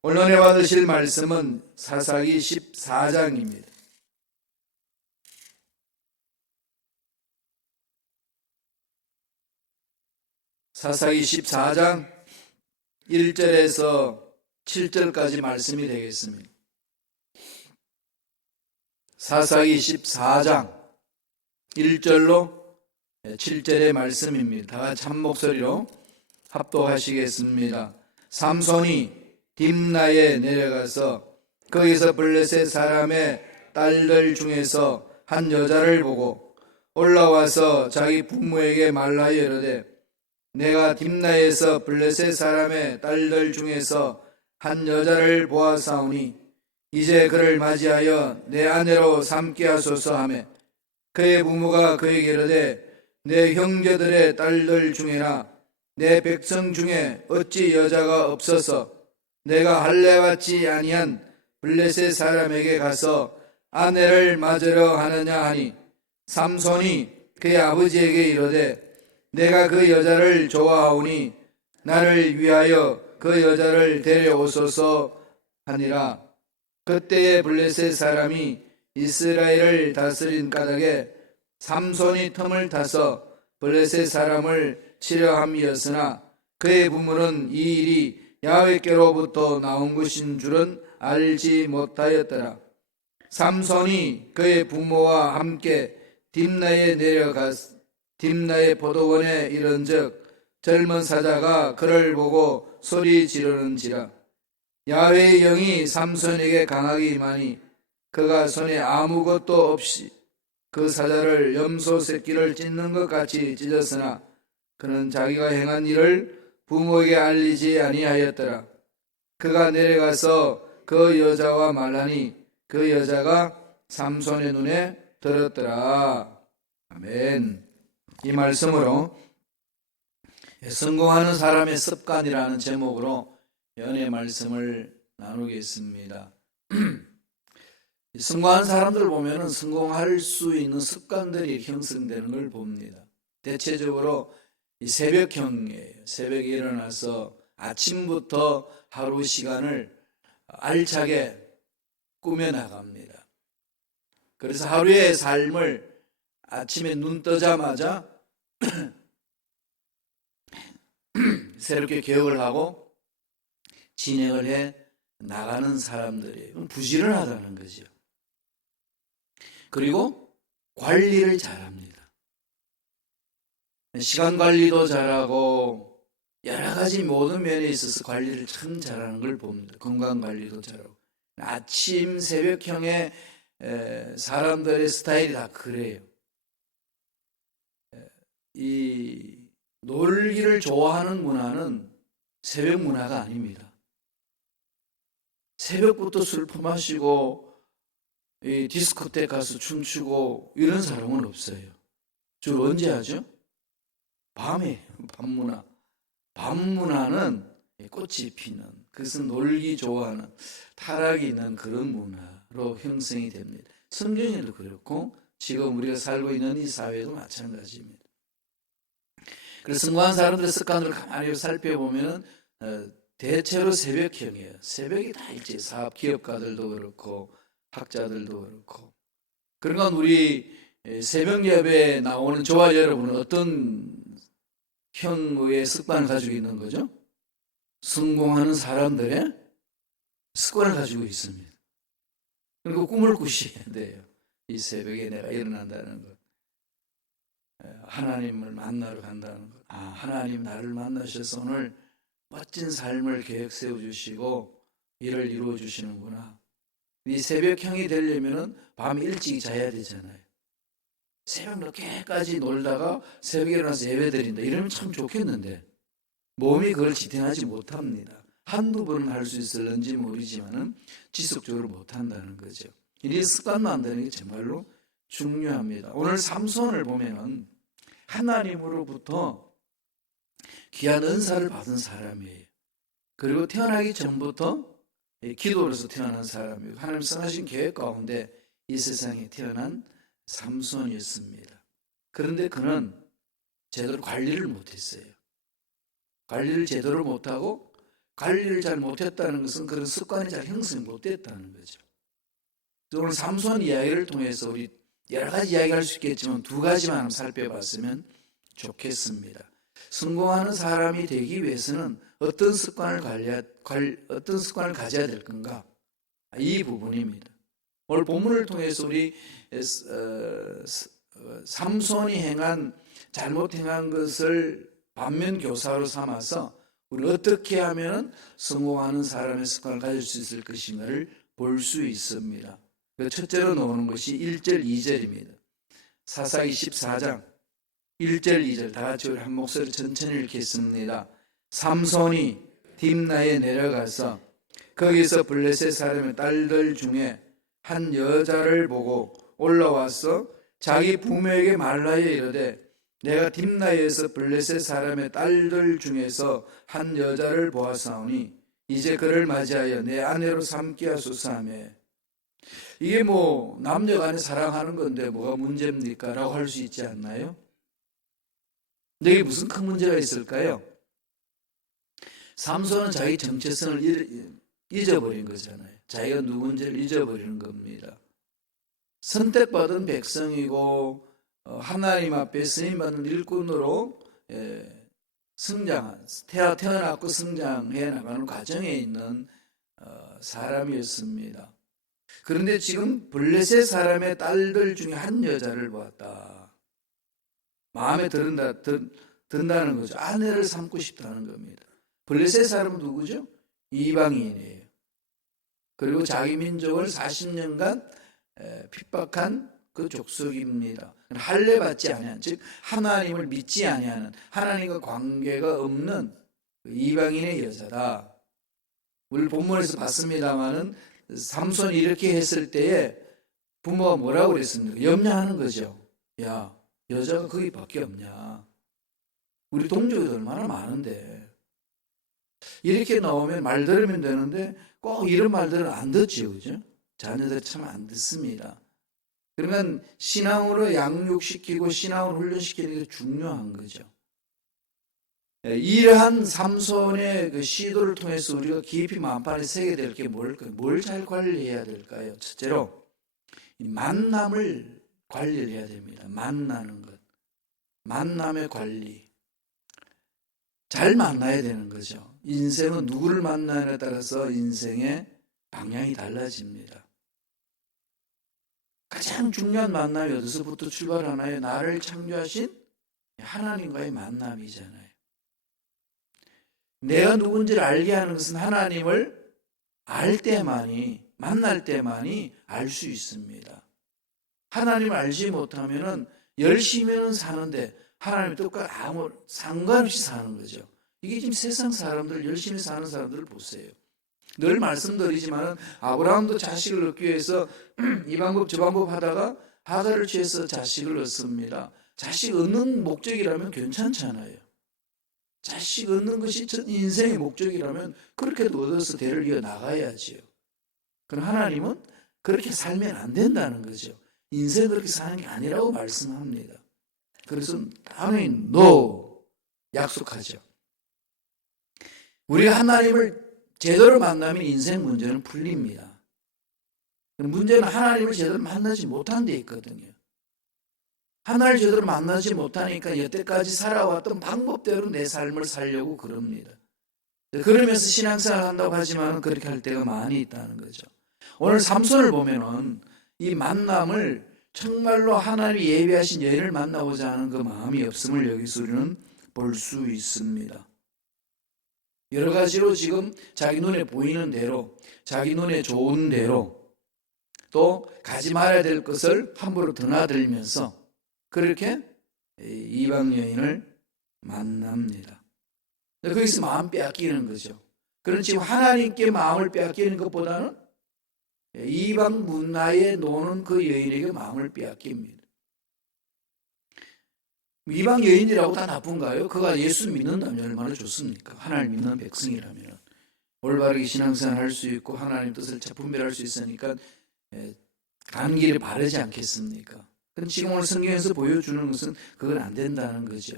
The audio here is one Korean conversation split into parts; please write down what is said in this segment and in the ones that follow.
오늘 은혜 받으실 말씀은 사사기 14장입니다. 사사기 14장 1절에서 7절까지 말씀이 되겠습니다. 사사기 14장 1절로 7절의 말씀입니다. 다 같이 한 목소리로 합독하시겠습니다. 삼손이 딥나에 내려가서 거기서 블레셋 사람의 딸들 중에서 한 여자를 보고 올라와서 자기 부모에게 말하여 이르되 내가 딥나에서 블레셋 사람의 딸들 중에서 한 여자를 보았사오니 이제 그를 맞이하여 내 아내로 삼게 하소서 하매 그의 부모가 그에게 이르되 내 형제들의 딸들 중에나 내 백성 중에 어찌 여자가 없어서 내가 할례받지 아니한 블레셋 사람에게 가서 아내를 맞으려 하느냐 하니 삼손이 그의 아버지에게 이르되 내가 그 여자를 좋아하오니 나를 위하여 그 여자를 데려오소서 하니라. 그때에 블레셋 사람이 이스라엘을 다스린 까닭에 삼손이 틈을 타서 블레셋 사람을 치려 함이었으나 그의 부모는 이 일이 야훼께로부터 나온 것인 줄은 알지 못하였더라. 삼손이 그의 부모와 함께 딥나에 내려가 딥나의 포도원에 이른즉 젊은 사자가 그를 보고 소리 지르는지라. 야훼의 영이 삼손에게 강하게 임하니 그가 손에 아무것도 없이 그 사자를 염소 새끼를 찢는 것 같이 찢었으나 그는 자기가 행한 일을 부모에게 알리지 아니하였더라. 그가 내려가서 그 여자와 말하니 그 여자가 삼손의 눈에 들었더라. 아멘. 이 말씀으로 성공하는 사람의 습관이라는 제목으로 연애 말씀을 나누겠습니다. 성공하는 사람들 보면은 성공할 수 있는 습관들이 형성되는 걸 봅니다. 대체적으로 이 새벽형이에요. 새벽에 일어나서 아침부터 하루 시간을 알차게 꾸며나갑니다. 그래서 하루의 삶을 아침에 눈 뜨자마자 새롭게 계획을 하고 진행을 해 나가는 사람들이에요. 부지런하다는 거죠. 그리고 관리를 잘합니다. 시간 관리도 잘하고 여러 가지 모든 면에 있어서 관리를 참 잘하는 걸 봅니다. 건강 관리도 잘하고. 아침 새벽형의 사람들의 스타일이 다 그래요. 이 놀기를 좋아하는 문화는 새벽 문화가 아닙니다. 새벽부터 술 퍼마시고 이 디스코텍 가서 춤추고 이런 사람은 없어요. 주로 언제 하죠? 밤에 밤문화. 밤문화는 꽃이 피는, 그것은 놀기 좋아하는, 타락이 있는 그런 문화로 형성이 됩니다. 성경에도 그렇고 지금 우리가 살고 있는 이 사회도 마찬가지입니다. 그래서 성공한 사람들의 습관을 가만히 살펴보면 대체로 새벽형이에요. 새벽이 다 일찍 사업 기업가들도 그렇고 학자들도 그렇고. 그러니까 우리 새벽 예배에 나오는 저와 여러분은 어떤 형의 습관을 가지고 있는 거죠? 성공하는 사람들의 습관을 가지고 있습니다. 그리고 꿈을 꾸셔야 돼요. 이 새벽에 내가 일어난다는 것, 하나님을 만나러 간다는 것. 하나님 나를 만나셔서 오늘 멋진 삶을 계획 세워주시고 일을 이루어주시는구나. 이 새벽형이 되려면 밤 일찍 자야 되잖아요. 새벽 늦게까지 놀다가 새벽에 일어나서 예배 드린다. 이러면 참 좋겠는데 몸이 그걸 지탱하지 못합니다. 한두 번은 할 수 있을는지 모르지만은 지속적으로 못한다는 거죠. 이 습관 만드는 게 정말로 중요합니다. 오늘 삼손을 보면은 하나님으로부터 귀한 은사를 받은 사람이에요. 그리고 태어나기 전부터 기도로서 태어난 사람이고 하나님 선하신 계획 가운데 이 세상에 태어난 삼손이었습니다. 그런데 그는 제대로 관리를 못했어요. 관리를 제대로 못하고 관리를 잘 못했다는 것은 그런 습관이 잘 형성이 못됐다는 거죠. 오늘 삼손 이야기를 통해서 우리 여러 가지 이야기할 수 있겠지만 두 가지만 한번 살펴봤으면 좋겠습니다. 성공하는 사람이 되기 위해서는 어떤 습관을 가져야 될 건가? 이 부분입니다. 오늘 본문을 통해서 우리 삼손이 잘못 행한 것을 반면 교사로 삼아서 우리 어떻게 하면 성공하는 사람의 습관을 가질 수 있을 것인가를 볼 수 있습니다. 첫째로 나오는 것이 1절, 2절입니다. 사사기 14장 1절, 2절 다 같이 우리 한 목소리 천천히 읽겠습니다. 삼손이 딥나에 내려가서 거기서 블레셋 사람의 딸들 중에 한 여자를 보고 올라와서 자기 부모에게 말하여 이르되 내가 딥나에서 블레셋 사람의 딸들 중에서 한 여자를 보았사오니 이제 그를 맞이하여 내 아내로 삼게 하소서 하며, 이게 뭐 남녀 간에 사랑하는 건데 뭐가 문제입니까? 라고 할 수 있지 않나요? 근데 이게 무슨 큰 문제가 있을까요? 삼손은 자기 정체성을 잊어버린 거잖아요. 자기가 누군지를 잊어버리는 겁니다. 선택받은 백성이고 하나님 앞에 쓰임받는 일꾼으로 태어났고 성장해 나가는 과정에 있는 사람이었습니다. 그런데 지금 블레셋 사람의 딸들 중에 한 여자를 보았다. 마음에 든다는 거죠. 아내를 삼고 싶다는 겁니다. 블레셋 사람은 누구죠? 이방인이에요. 그리고 자기 민족을 40년간 핍박한 그 족속입니다. 할례받지 아니한, 즉 하나님을 믿지 아니하는, 하나님과 관계가 없는 이방인의 여자다. 우리 본문에서 봤습니다마는 삼손이 이렇게 했을 때에 부모가 뭐라고 그랬습니까? 염려하는 거죠. 야, 여자가 거기밖에 없냐? 우리 동족이 얼마나 많은데. 이렇게 나오면 말 들으면 되는데 꼭 이런 말들은 안 듣지요, 그죠? 자녀들 참 안 듣습니다. 그러니까 신앙으로 양육시키고 신앙으로 훈련시키는 게 중요한 거죠. 이러한 삼손의 그 시도를 통해서 우리가 깊이 마음판에 새게 될 게 뭘까요? 뭘 잘 관리해야 될까요? 첫째로 만남을 관리를 해야 됩니다. 만나는 것, 만남의 관리. 잘 만나야 되는 거죠. 인생은 누구를 만나냐에 따라서 인생의 방향이 달라집니다. 가장 중요한 만남이 어디서부터 출발하나요? 나를 창조하신 하나님과의 만남이잖아요. 내가 누군지를 알게 하는 것은 하나님을 만날 때만이 알 수 있습니다. 하나님을 알지 못하면은 열심히는 사는데 하나님의 뜻과 아무 상관없이 사는 거죠. 이게 지금 세상 사람들, 열심히 사는 사람들을 보세요. 늘 말씀드리지만 아브라함도 자식을 얻기 위해서 이 방법 저 방법 하다가 하갈을 취해서 자식을 얻습니다. 자식 얻는 목적이라면 괜찮잖아요. 자식 얻는 것이 전 인생의 목적이라면 그렇게도 얻어서 대를 이어 나가야지요. 그럼 하나님은 그렇게 살면 안 된다는 거죠. 인생 그렇게 사는 게 아니라고 말씀합니다. 그래서 당연히 약속하죠. 우리가 하나님을 제대로 만나면 인생 문제는 풀립니다. 문제는 하나님을 제대로 만나지 못한 데 있거든요. 하나님을 제대로 만나지 못하니까 여태까지 살아왔던 방법대로 내 삶을 살려고 그럽니다. 그러면서 신앙생활 한다고 하지만 그렇게 할 때가 많이 있다는 거죠. 오늘 삼손을 보면은 이 만남을 정말로 하나님이 예비하신 여인을 만나고자 하는 그 마음이 없음을 여기서 우리는 볼 수 있습니다. 여러 가지로 지금 자기 눈에 보이는 대로, 자기 눈에 좋은 대로, 또 가지 말아야 될 것을 함부로 드나들면서 그렇게 이방 여인을 만납니다. 거기서 마음 빼앗기는 거죠. 그런 지금 하나님께 마음을 빼앗기는 것보다는 이방 문화에 노는 그 여인에게 마음을 빼앗깁니다. 이방 여인이라고 다 나쁜가요? 그가 예수 믿는다면 얼마나 좋습니까? 하나님 믿는 백성이라면 올바르게 신앙생활 할 수 있고 하나님 뜻을 분별할 수 있으니까 가는 길이 바르지 않겠습니까? 그럼 지금 오늘 성경에서 보여주는 것은 그건 안 된다는 거죠.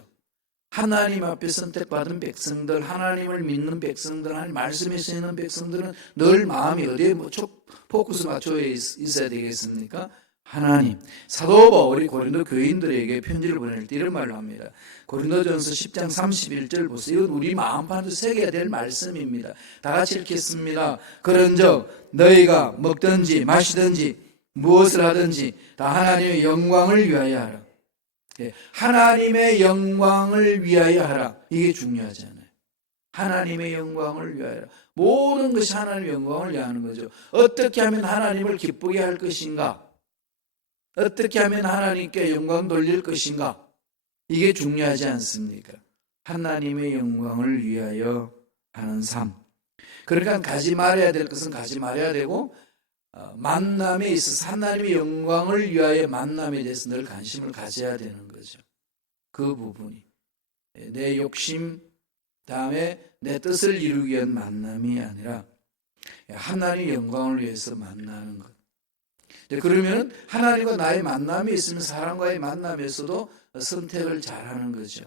하나님 앞에 선택받은 백성들, 하나님을 믿는 백성들, 하나님 말씀에 쓰이는 백성들은 늘 마음이 어디에 포커스 맞춰 있어야 되겠습니까? 하나님. 사도 바울이 고린도 교인들에게 편지를 보낼 때 이런 말을 합니다. 고린도전서 10장 31절 보세요. 이건 우리 마음판도 새겨야 될 말씀입니다. 다 같이 읽겠습니다. 그런즉 너희가 먹든지 마시든지 무엇을 하든지 다 하나님의 영광을 위하여 하라. 하나님의 영광을 위하여 하라. 이게 중요하잖아요. 하나님의 영광을 위하여 하라. 모든 것이 하나님의 영광을 위하는 거죠. 어떻게 하면 하나님을 기쁘게 할 것인가? 어떻게 하면 하나님께 영광 돌릴 것인가? 이게 중요하지 않습니까? 하나님의 영광을 위하여 하는 삶. 그러니까 가지 말아야 될 것은 가지 말아야 되고, 만남에 있어서 하나님의 영광을 위하여 만남에 대해서 늘 관심을 가져야 되는 거죠. 그 부분이 내 욕심, 다음에 내 뜻을 이루기 위한 만남이 아니라 하나님의 영광을 위해서 만나는 것. 그러면 하나님과 나의 만남이 있으면 사람과의 만남에서도 선택을 잘하는 거죠.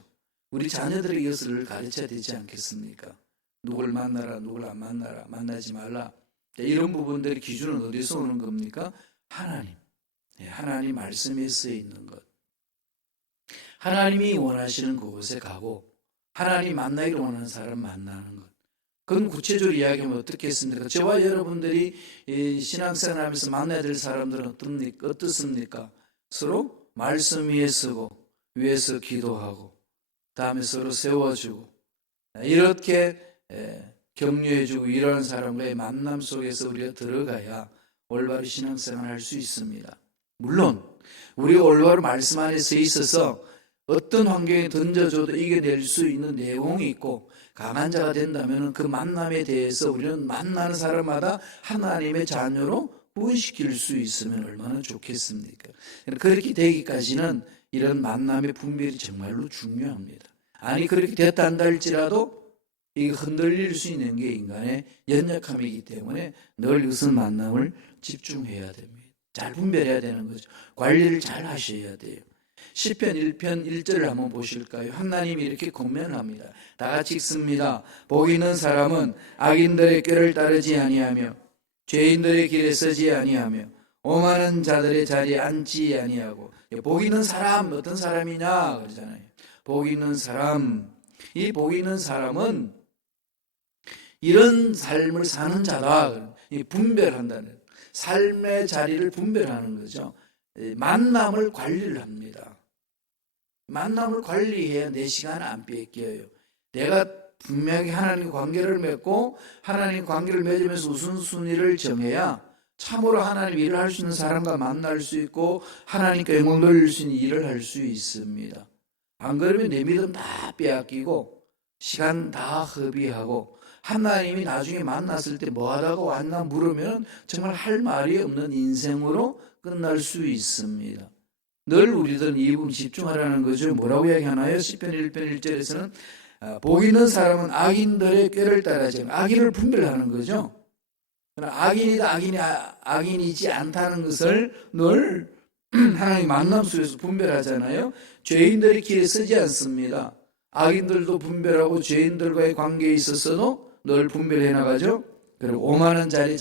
우리 자녀들에게 이것을 가르쳐야 되지 않겠습니까? 누굴 만나라, 누굴 안 만나라, 만나지 말라. 이런 부분들의 기준은 어디서 오는 겁니까? 하나님. 하나님 말씀에 쓰여 있는 것. 하나님이 원하시는 그곳에 가고 하나님 만나기를 원하는 사람 만나는 것. 그건 구체적으로 이야기하면 어떻게 했습니까? 저와 여러분들이 신앙생활하면서 만나야 될 사람들은 어떻습니까? 서로 말씀 위에 서고 위에서 기도하고 다음에 서로 세워주고 이렇게 격려해주고 이러한 사람과의 만남 속에서 우리가 들어가야 올바른 신앙생활을 할 수 있습니다. 물론 우리가 올바른 말씀 안에 서 있어서 어떤 환경에 던져줘도 이겨낼 수 있는 내용이 있고 강한 자가 된다면 그 만남에 대해서 우리는 만나는 사람마다 하나님의 자녀로 구원시킬 수 있으면 얼마나 좋겠습니까? 그렇게 되기까지는 이런 만남의 분별이 정말로 중요합니다. 아니 그렇게 됐다 한다 할지라도 이게 흔들릴 수 있는 게 인간의 연약함이기 때문에 늘 이것은 만남을 집중해야 됩니다. 잘 분별해야 되는 거죠. 관리를 잘 하셔야 돼요. 시편 1편 1절을 한번 보실까요? 하나님이 이렇게 권면합니다. 다 같이 읽습니다. 복 있는 사람은 악인들의 꾀를 따르지 아니하며 죄인들의 길에 서지 아니하며 오만한 자들의 자리에 앉지 아니하고. 복 있는 사람 어떤 사람이냐 그러잖아요. 복 있는 사람, 이 복 있는 사람은 이런 삶을 사는 자다. 분별한다는 삶의 자리를 분별하는 거죠. 만남을 관리를 합니다. 만남을 관리해야 내 시간을 안 뺏겨요. 내가 분명히 하나님과 관계를 맺고 하나님 관계를 맺으면서 우선순위를 정해야 참으로 하나님 일을 할 수 있는 사람과 만날 수 있고 하나님께 영광 돌릴 수 있는 일을 할 수 있습니다. 안 그러면 내 믿음 다 빼앗기고 시간 다 허비하고 하나님이 나중에 만났을 때 뭐 하다가 왔나 물으면 정말 할 말이 없는 인생으로 끝날 수 있습니다. 늘 우리들은 이 부분 집중하라는 거죠. 뭐라고 이야기하나요? 시편 1편 1절에서는 복 있는 사람은 악인들의 꾀를 따르지 악인을 분별하는 거죠. 악인이다 악인이지 않다는 것을 늘 하나님 만남 속에서 분별하잖아요. 죄인들의 길에 서지 않습니다. 악인들도 분별하고 죄인들과의 관계에 있어서도 늘 분별해 나가죠. 그리고 오만한 자리에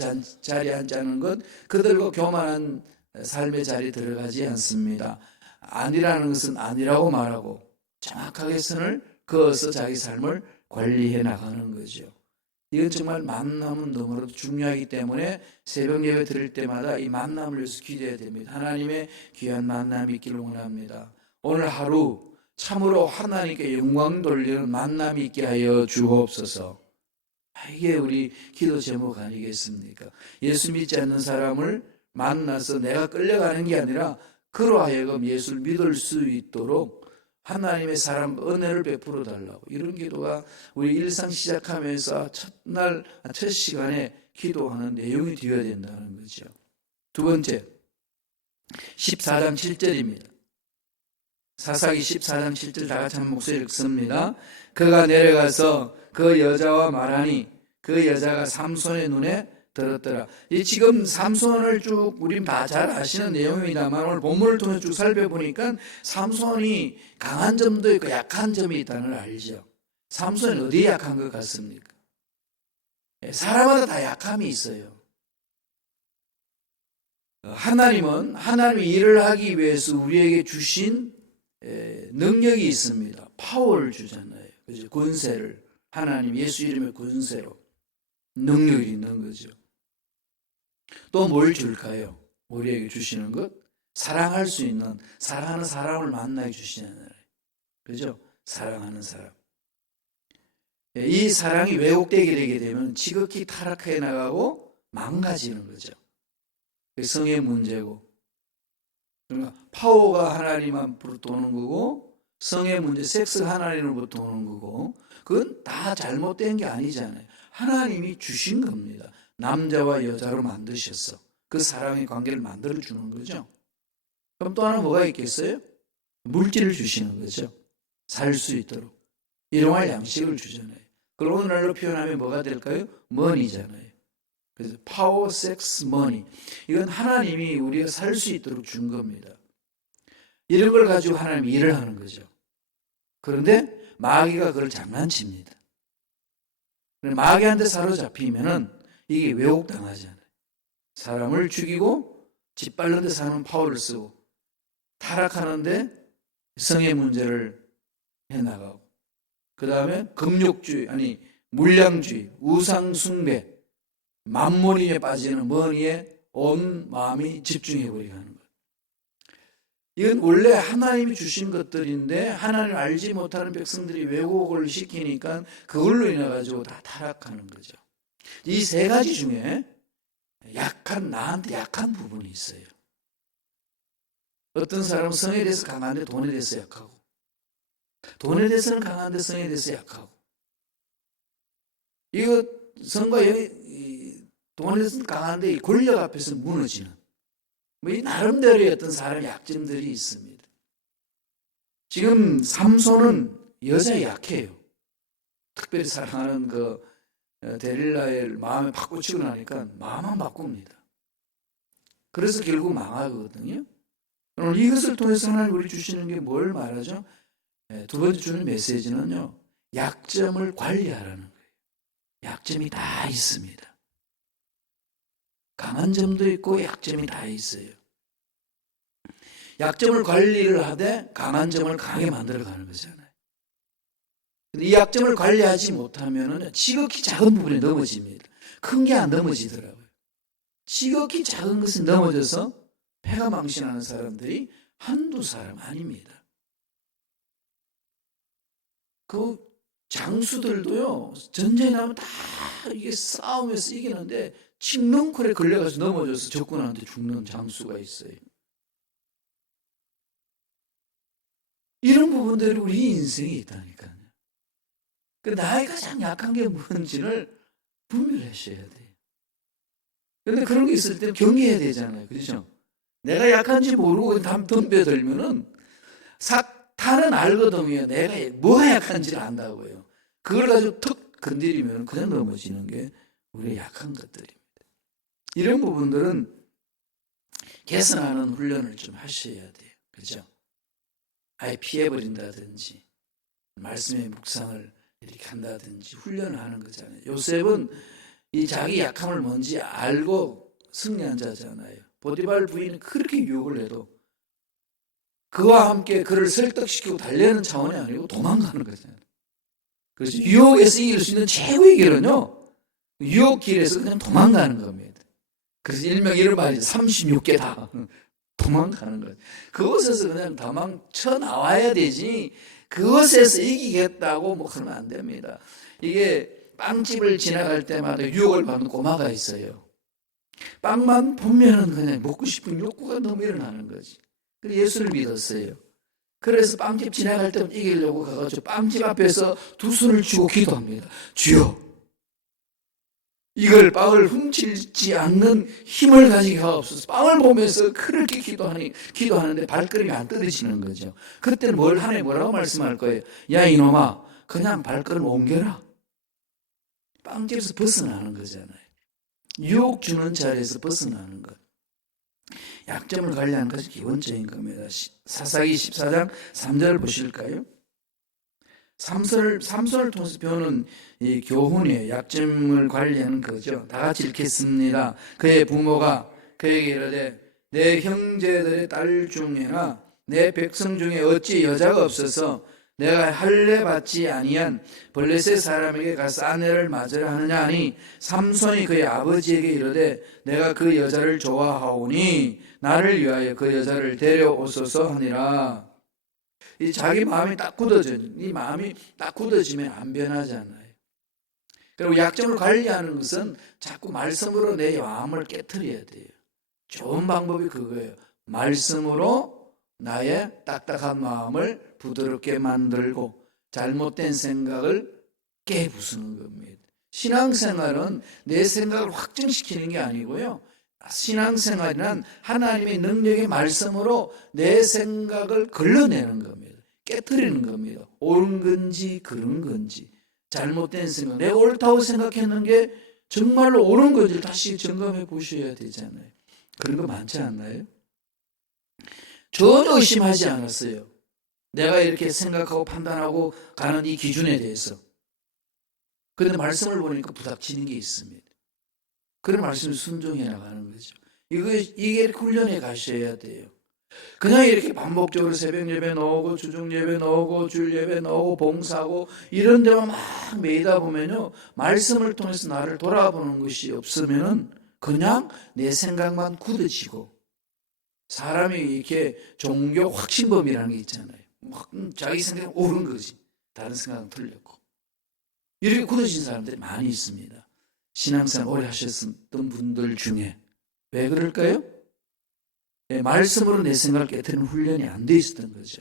앉자는 것, 그들과 교만한 삶의 자리에 들어가지 않습니다. 아니라는 것은 아니라고 말하고 정확하게 선을 그어서 자기 삶을 관리해 나가는 거죠. 이건 정말 만남은 너무나도 중요하기 때문에 새벽 예배 드릴 때마다 이 만남을 위해서 기도해야 됩니다. 하나님의 귀한 만남이 있기를 원합니다. 오늘 하루 참으로 하나님께 영광 돌리는 만남이 있게 하여 주옵소서. 이게 우리 기도 제목 아니겠습니까? 예수 믿지 않는 사람을 만나서 내가 끌려가는 게 아니라 그로 하여금 예수를 믿을 수 있도록 하나님의 사람 은혜를 베풀어 달라고, 이런 기도가 우리 일상 시작하면서 첫 시간에 기도하는 내용이 되어야 된다는 거죠. 두 번째 14장 7절입니다. 사사기 14장 7절 다 같이 한 목소리 읽습니다. 그가 내려가서 그 여자와 말하니 그 여자가 삼손의 눈에 들었더라. 이 지금 삼손을 쭉 우린 다 잘 아시는 내용입니다만 오늘 본문을 통해 쭉 살펴보니까 삼손이 강한 점도 있고 약한 점이 있다는 걸 알죠. 삼손이 어디에 약한 것 같습니까? 사람마다 다 약함이 있어요. 하나님은 하나님의 일을 하기 위해서 우리에게 주신 능력이 있습니다. 파워를 주잖아요. 그죠? 권세를 하나님 예수 이름의 권세로 능력이 있는 거죠. 또 뭘 줄까요? 우리에게 주시는 것? 사랑할 수 있는, 사랑하는 사람을 만나게 주시잖아요. 그죠? 사랑하는 사람. 이 사랑이 왜곡되게 되게 되면 지극히 타락해 나가고 망가지는 거죠. 성의 문제고. 그러니까 파워가 하나님 앞으로 오는 거고, 성의 문제, 섹스 하나님으로부터 오는 거고, 그건 다 잘못된 게 아니잖아요. 하나님이 주신 겁니다. 남자와 여자로 만드셨어. 그 사랑의 관계를 만들어주는 거죠. 그럼 또 하나 뭐가 있겠어요? 물질을 주시는 거죠. 살 수 있도록. 일용할 양식을 주잖아요. 그걸 오늘날로 표현하면 뭐가 될까요? 머니잖아요. 그래서 파워, 섹스, 머니. 이건 하나님이 우리가 살 수 있도록 준 겁니다. 이런 걸 가지고 하나님이 일을 하는 거죠. 그런데 마귀가 그걸 장난칩니다. 마귀한테 사로잡히면은 이게 왜곡당하잖아요. 사람을 죽이고 짓밟는 데 사는 파워를 쓰고 타락하는데 성의 문제를 해나가고 그 다음에 금욕주의, 아니 물량주의, 우상숭배, 만몬이에 빠지는 머니에 온 마음이 집중해버리게 하는 거예요. 이건 원래 하나님이 주신 것들인데 하나님을 알지 못하는 백성들이 왜곡을 시키니까 그걸로 인해 가지고 다 타락하는 거죠. 이 세 가지 중에 나한테 약한 부분이 있어요. 어떤 사람은 성에 대해서 강한데 돈에 대해서 약하고, 돈에 대해서는 강한데 성에 대해서 약하고, 이거 성과 돈에 대해서는 강한데 이 권력 앞에서 무너지는, 이 나름대로의 어떤 사람의 약점들이 있습니다. 지금 삼손은 여자에 약해요. 특별히 사랑하는 그 데릴라의 마음에 팍 꽂히고 나니까 마음만 바꿉니다. 그래서 결국 망하거든요. 오늘 이것을 통해서 하나님 우리 주시는 게 뭘 말하죠? 두 번째 주는 메시지는요, 약점을 관리하라는 거예요. 약점이 다 있습니다. 강한 점도 있고 약점이 다 있어요. 약점을 관리를 하되 강한 점을 강하게 만들어가는 거잖아요. 이 약점을 관리하지 못하면 지극히 작은 부분에 넘어집니다. 큰 게 안 넘어지더라고요. 지극히 작은 것에 넘어져서 폐가 망신하는 사람들이 한두 사람 아닙니다. 그 장수들도요, 전쟁에 나면 다 이게 싸움에서 이기는데 칡넝쿨에 걸려가서 넘어져서 적군한테 죽는 장수가 있어요. 이런 부분들이 우리 인생에 있다니까요. 나의 가장 약한 게 뭔지를 분별하셔야 돼요. 그런데 그런 게 있을 때 경계해야 되잖아요. 그렇죠? 내가 약한지 모르고 덤벼들면은 사탄은 알거든요. 내가 뭐가 약한지를 안다고요. 그걸 가지고 턱 건드리면 그냥 넘어지는 게 우리의 약한 것들입니다. 이런 부분들은 개선하는 훈련을 좀 하셔야 돼요. 그렇죠? 아예 피해버린다든지 말씀의 묵상을 이렇게 한다든지 훈련을 하는 거잖아요. 요셉은 이 자기 약함을 뭔지 알고 승리한 자잖아요. 보디발 부인은 그렇게 유혹을 해도 그와 함께 그를 설득시키고 달래는 차원이 아니고 도망가는 거잖아요. 그래서 유혹에서 이길 수 있는 최고의 길은요, 유혹 길에서 그냥 도망가는 겁니다. 그래서 일명 이런 말이 36개 다 도망가는 거예요. 그곳에서 그냥 도망쳐 나와야 되지 그것에서 이기겠다고 뭐 그러면 안 됩니다. 이게 빵집을 지나갈 때마다 유혹을 받는 꼬마가 있어요. 빵만 보면은 그냥 먹고 싶은 욕구가 너무 일어나는 거지. 그래서 예수를 믿었어요. 그래서 빵집 지나갈 때만 이기려고 가가지고 빵집 앞에서 두 손을 쥐고 기도합니다. 주여, 이걸 빵을 훔치지 않는 힘을 가지게 하옵소서. 빵을 보면서 그렇게 기도하는데 발걸음이 안 떨어지는 거죠. 그때는 하나님 뭐라고 말씀할 거예요? 야 이놈아, 그냥 발걸음 옮겨라. 빵집에서 벗어나는 거잖아요. 유혹 주는 자리에서 벗어나는 것. 약점을 관리하는 것이 기본적인 겁니다. 사사기 14장 3절 보실까요? 삼손을 통해서 배우는 이 교훈이에요. 약점을 관리하는 거죠. 다 같이 읽겠습니다. 그의 부모가 그에게 이르되 내 형제들의 딸 중에나 내 백성 중에 어찌 여자가 없어서 내가 할례 받지 아니한 블레셋 사람에게 가서 아내를 맞으라 하느냐 하니 삼손이 그의 아버지에게 이르되 내가 그 여자를 좋아하오니 나를 위하여 그 여자를 데려오소서 하니라. 이 자기 마음이 딱 굳어져. 이 마음이 딱 굳어지면 안 변하잖아요. 그리고 약점을 관리하는 것은 자꾸 말씀으로 내 마음을 깨트려야 돼요. 좋은 방법이 그거예요. 말씀으로 나의 딱딱한 마음을 부드럽게 만들고 잘못된 생각을 깨부수는 겁니다. 신앙생활은 내 생각을 확증시키는 게 아니고요. 신앙생활이란 하나님의 능력의 말씀으로 내 생각을 걸러내는 겁니다. 깨트리는 겁니다. 옳은 건지 그른 건지 잘못된 생각, 내가 옳다고 생각했는 게 정말로 옳은 건지를 다시 점검해 보셔야 되잖아요. 그런 거 많지 않나요? 전혀 의심하지 않았어요. 내가 이렇게 생각하고 판단하고 가는 이 기준에 대해서. 그런데 말씀을 보니까 부닥치는 게 있습니다. 그런 말씀을 순종해 나가는 거죠. 이게 훈련해 가셔야 돼요. 그냥 이렇게 반복적으로 새벽 예배 나오고 주중 예배 나오고 주일 예배 나오고 봉사하고 이런 데만 막 매이다 보면요, 말씀을 통해서 나를 돌아보는 것이 없으면은 그냥 내 생각만 굳어지고, 사람이 이렇게 종교 확신범이라는 게 있잖아요. 막 자기 생각이 옳은 거지, 다른 생각은 틀렸고, 이렇게 굳어진 사람들이 많이 있습니다. 신앙생활 오래 하셨던 분들 중에. 왜 그럴까요? 말씀으로 내 생각을 깨트리는 훈련이 안 돼 있었던 거죠.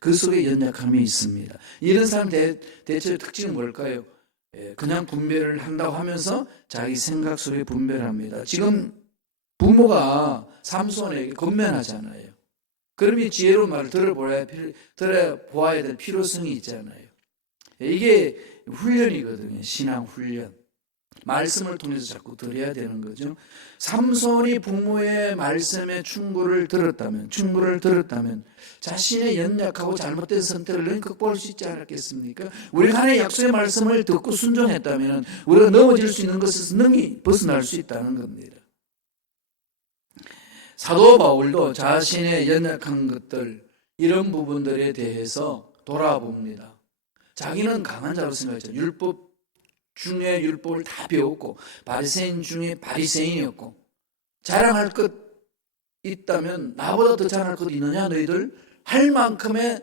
그 속에 연약함이 있습니다. 이런 사람 대체 특징은 뭘까요? 그냥 분별을 한다고 하면서 자기 생각 속에 분별합니다. 지금 부모가 삼손에게 권면하잖아요. 그러면 지혜로운 말을 들어보아야 될 필요성이 있잖아요. 이게 훈련이거든요. 신앙 훈련. 말씀을 통해서 자꾸 들어야 되는 거죠. 삼손이 부모의 말씀에 충고를 들었다면 자신의 연약하고 잘못된 선택을 능히 극복할 수 있지 않았겠습니까? 우리가 하나님의 약속의 말씀을 듣고 순종했다면 우리가 넘어질 수 있는 것에서 능히 벗어날 수 있다는 겁니다. 사도 바울도 자신의 연약한 것들, 이런 부분들에 대해서 돌아봅니다. 자기는 강한 자로 생각했죠. 율법 중에 율법을 다 배웠고 바리새인 중에 바리새인이었고, 자랑할 것 있다면 나보다 더 자랑할 것 있느냐 너희들? 할 만큼의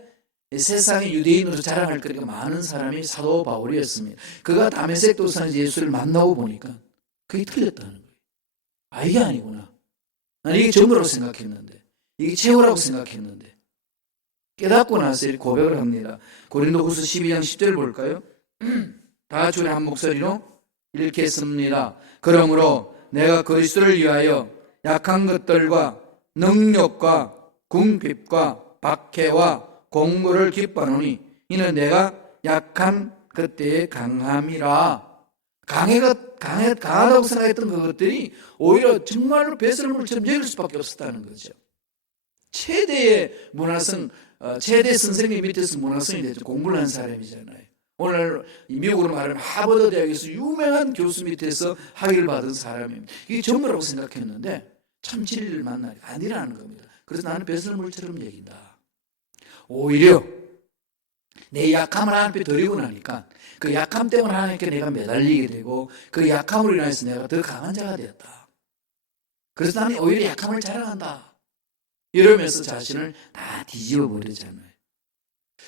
세상의 유대인으로 자랑할 거리가 많은 사람이 사도 바울이었습니다. 그가 다메섹 도상에서 예수를 만나고 보니까 그게 틀렸다는 거예요. 아, 이게 아니구나. 나는 이게 정보라고 생각했는데, 이게 최고라고 생각했는데, 깨닫고 나서 이렇게 고백을 합니다. 고린도후서 12장 10절 볼까요? 다 같이 우리 한 목소리로 읽겠습니다. 그러므로 내가 그리스도를 위하여 약한 것들과 능력과 궁핍과 박해와 공고를 기뻐하노니 이는 내가 약한 그때의 강함이라. 강하다고 생각했던 그것들이 오히려 정말로 배설물처럼 여길 수밖에 없었다는 거죠. 최대 선생님 밑에서 문화성이 됐죠. 공부를 한 사람이잖아요. 오늘 미국으로 말하면 하버드 대학에서 유명한 교수 밑에서 학위를 받은 사람입니다. 이게 전부라고 생각했는데 참 진리를 만나니까 아니라는 겁니다. 그래서 나는 배설물처럼 얘긴다. 오히려 내 약함을 하나님께 드리고 나니까 그 약함 때문에 하나님께 내가 매달리게 되고 그 약함으로 인해서 내가 더 강한 자가 되었다. 그래서 나는 오히려 약함을 자랑한다. 이러면서 자신을 다 뒤집어 버리잖아요.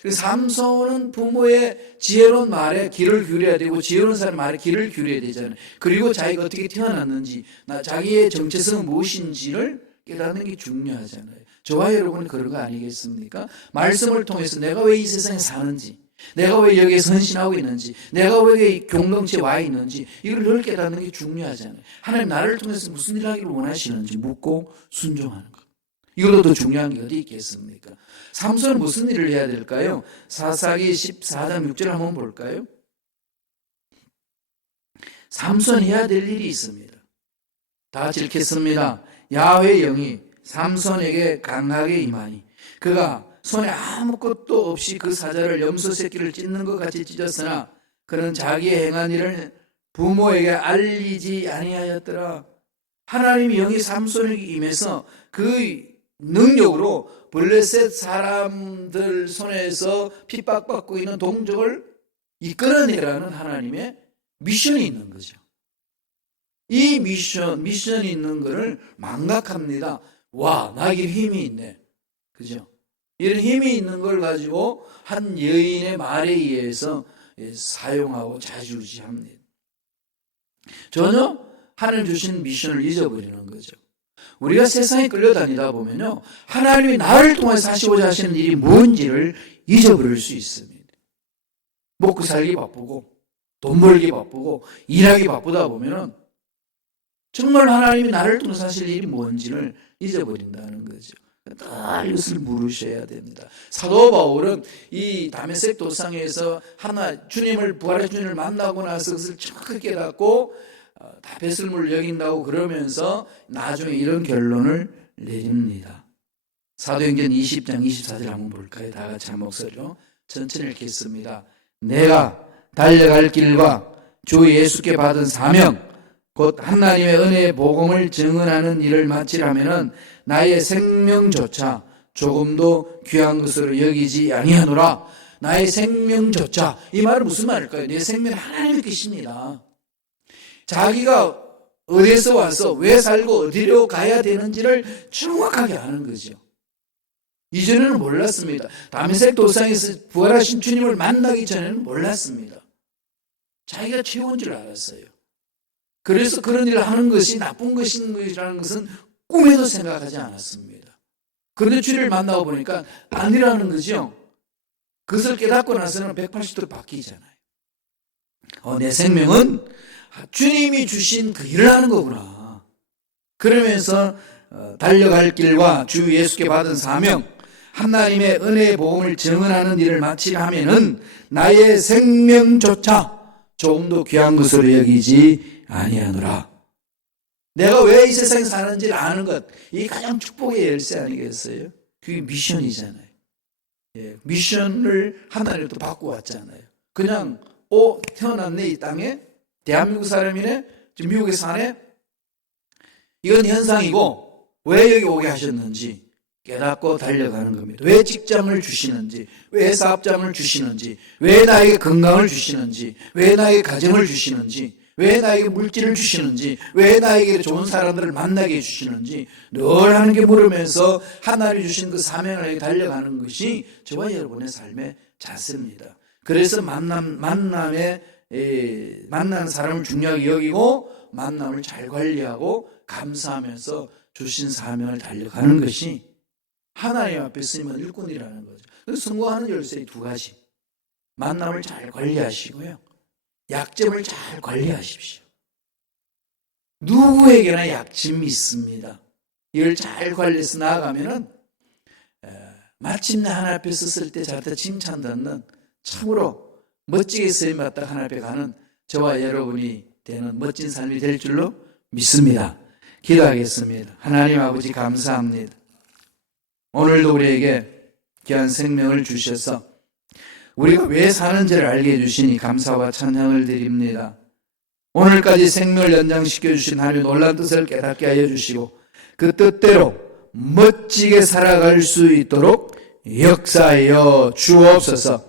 삼손은 부모의 지혜로운 말에 귀를 기울여야 되고 지혜로운 사람 말에 귀를 기울여야 되잖아요. 그리고 자기가 어떻게 태어났는지, 자기의 정체성은 무엇인지를 깨닫는 게 중요하잖아요. 저와 여러분은 그런 거 아니겠습니까? 말씀을 통해서 내가 왜 이 세상에 사는지, 내가 왜 여기에 헌신하고 있는지, 내가 왜 이 공동체에 와 있는지, 이걸 늘 깨닫는 게 중요하잖아요. 하나님 나를 통해서 무슨 일을 하기를 원하시는지 묻고 순종하는 것. 이것도 더 중요한 게 어디 있겠습니까? 삼손은 무슨 일을 해야 될까요? 사사기 14장 6절 한번 볼까요? 삼손이 해야 될 일이 있습니다. 다 같이 읽겠습니다. 야훼의 영이 삼손에게 강하게 임하니 그가 손에 아무것도 없이 그 사자를 염소 새끼를 찢는 것 같이 찢었으나 그는 자기의 행한 일을 부모에게 알리지 아니하였더라. 하나님의 영이 삼손에게 임해서 그 능력으로 블레셋 사람들 손에서 핍박받고 있는 동족을 이끌어내라는 하나님의 미션이 있는 거죠. 이 미션이 있는 것을 망각합니다. 와, 나에게 힘이 있네. 그죠? 이런 힘이 있는 걸 가지고 한 여인의 말에 의해서 사용하고 좌지우지합니다. 전혀 하나님 주신 미션을 잊어버리는 거죠. 우리가 세상에 끌려다니다 보면요, 하나님이 나를 통해서 하시고자 하시는 일이 뭔지를 잊어버릴 수 있습니다. 먹고 살기 바쁘고 돈 벌기 바쁘고 일하기 바쁘다 보면은 정말 하나님이 나를 통해서 하실 일이 뭔지를 잊어버린다는 거죠. 늘 이것을 물으셔야 됩니다. 사도 바울은 이 다메섹 도상에서 주님을 부활의 주님을 만나고 나서 그것을 정확하게 깨닫고 다 배설물을 여긴다고 그러면서 나중에 이런 결론을 내립니다. 사도행전 20장 24절 한번 볼까요? 다 같이 한 목소리로 천천히 읽겠습니다. 내가 달려갈 길과 주 예수께 받은 사명 곧 하나님의 은혜의 복음을 증언하는 일을 마치려면은 나의 생명조차 조금도 귀한 것으로 여기지 아니하노라. 나의 생명조차, 이 말은 무슨 말일까요? 내 생명은 하나님이 계십니다. 자기가 어디에서 와서 왜 살고 어디로 가야 되는지를 정확하게 아는 거죠. 이전에는 몰랐습니다. 다메섹 도상에서 부활하신 주님을 만나기 전에는 몰랐습니다. 자기가 최고인 줄 알았어요. 그래서 그런 일을 하는 것이 나쁜 것이라는 것은 꿈에도 생각하지 않았습니다. 그런데 주님을 만나고 보니까 아니라는 거죠. 그것을 깨닫고 나서는 180도로 바뀌잖아요. 내 생명은 주님이 주신 그 일을 하는 거구나. 그러면서 달려갈 길과 주 예수께 받은 사명, 하나님의 은혜의 복음을 증언하는 일을 마치려 하면은 나의 생명조차 조금도 귀한 것으로 여기지 아니하노라. 내가 왜 이 세상에 사는지를 아는 것, 이게 가장 축복의 열쇠 아니겠어요? 그게 미션이잖아요. 예, 미션을 하나님도 받고 왔잖아요. 그냥 태어났네 이 땅에, 대한민국 사람이네, 지금 미국에 사네, 이건 현상이고 왜 여기 오게 하셨는지 깨닫고 달려가는 겁니다. 왜 직장을 주시는지, 왜 사업장을 주시는지, 왜 나에게 건강을 주시는지, 왜 나에게 가정을 주시는지, 왜 나에게 물질을 주시는지, 왜 나에게 좋은 사람들을 만나게 해주시는지 늘 하나님께 물으면서 하나님이 주신 그 사명을 달려가는 것이 저와 여러분의 삶의 자세입니다. 그래서 만나는 사람을 중요하게 여기고 만남을 잘 관리하고 감사하면서 주신 사명을 달려가는 것이 하나님 앞에 쓰이면 일꾼이라는 거죠. 그래서 성공하는 열쇠의 두 가지, 만남을 잘 관리하시고요, 약점을 잘 관리하십시오. 누구에게나 약점이 있습니다. 이걸 잘 관리해서 나아가면은 마침내 하나님 앞에 섰을 때 저한테 칭찬 듣는 참으로 멋지게 쓰임받다 하나님 앞에 가는 저와 여러분이 되는 멋진 삶이 될 줄로 믿습니다. 기도하겠습니다. 하나님 아버지 감사합니다. 오늘도 우리에게 귀한 생명을 주셔서 우리가 왜 사는지를 알게 해주시니 감사와 찬양을 드립니다. 오늘까지 생명을 연장시켜 주신 하나님의 놀라운 뜻을 깨닫게 하여 주시고 그 뜻대로 멋지게 살아갈 수 있도록 역사하여 주옵소서.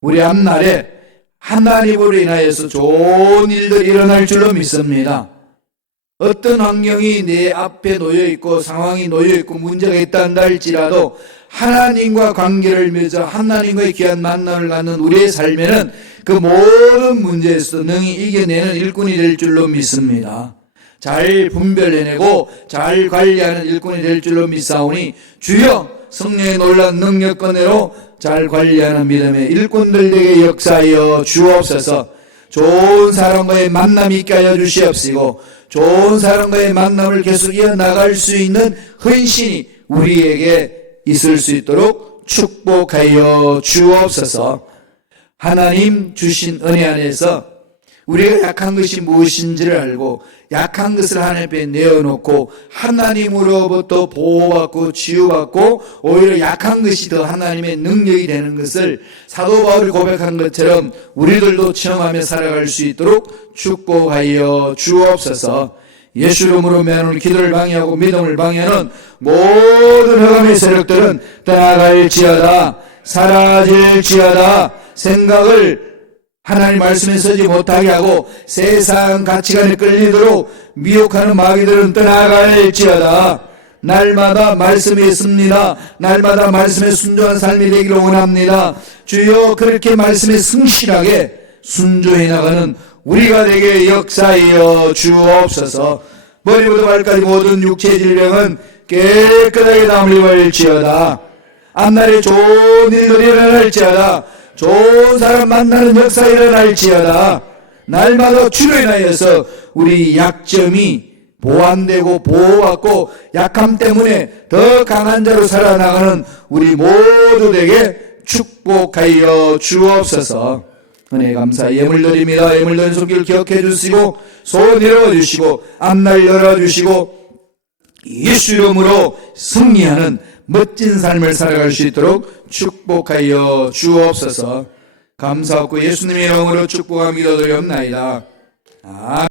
우리 앞날에 하나님으로 인하여서 좋은 일들이 일어날 줄로 믿습니다. 어떤 환경이 내 앞에 놓여있고 상황이 놓여있고 문제가 있다 할지라도 하나님과 관계를 맺어 하나님과의 귀한 만남을 갖는 우리의 삶에는 그 모든 문제에서 능히 이겨내는 일꾼이 될 줄로 믿습니다. 잘 분별해내고 잘 관리하는 일꾼이 될 줄로 믿사오니 주여 성령의 놀라운 능력 은혜로 잘 관리하는 믿음의 일꾼들에게 역사하여 주옵소서. 좋은 사람과의 만남이 있게 하여 주시옵시고 좋은 사람과의 만남을 계속 이어나갈 수 있는 헌신이 우리에게 있을 수 있도록 축복하여 주옵소서. 하나님 주신 은혜 안에서 우리가 약한 것이 무엇인지를 알고 약한 것을 하나님 앞에 내어놓고 하나님으로부터 보호받고 치유받고 오히려 약한 것이 더 하나님의 능력이 되는 것을 사도 바울이 고백한 것처럼 우리들도 체험하며 살아갈 수 있도록 축복하여 주옵소서. 예수 이름으로 매는 기도를 방해하고 믿음을 방해하는 모든 흑암의 세력들은 떠나갈지어다, 사라질지어다. 생각을 하나님 말씀에 서지 못하게 하고 세상 가치관에 끌리도록 미혹하는 마귀들은 떠나갈지어다. 날마다 말씀이 있습니다. 날마다 말씀에 순종한 삶이 되기를 원합니다. 주여, 그렇게 말씀에 성실하게 순종해 나가는 우리가 되게 역사하여 주옵소서. 머리부터 발까지 모든 육체의 질병은 깨끗하게 담을지어다. 앞날에 좋은 일들이 일어날지어다. 좋은 사람 만나는 역사 일어날지어다. 날마다 주로 인하여서 우리 약점이 보완되고 보호받고 약함 때문에 더 강한 자로 살아나가는 우리 모두에게 축복하여 주옵소서. 은혜 감사 예물 드립니다. 예물 드린 손길 기억해 주시고 소원 이루어 주시고 앞날 열어 주시고 예수 이름으로 승리하는 멋진 삶을 살아갈 수 있도록 축복하여 주옵소서. 감사하고 예수님의 이름으로 축복하며 기도드리옵나이다. 아멘.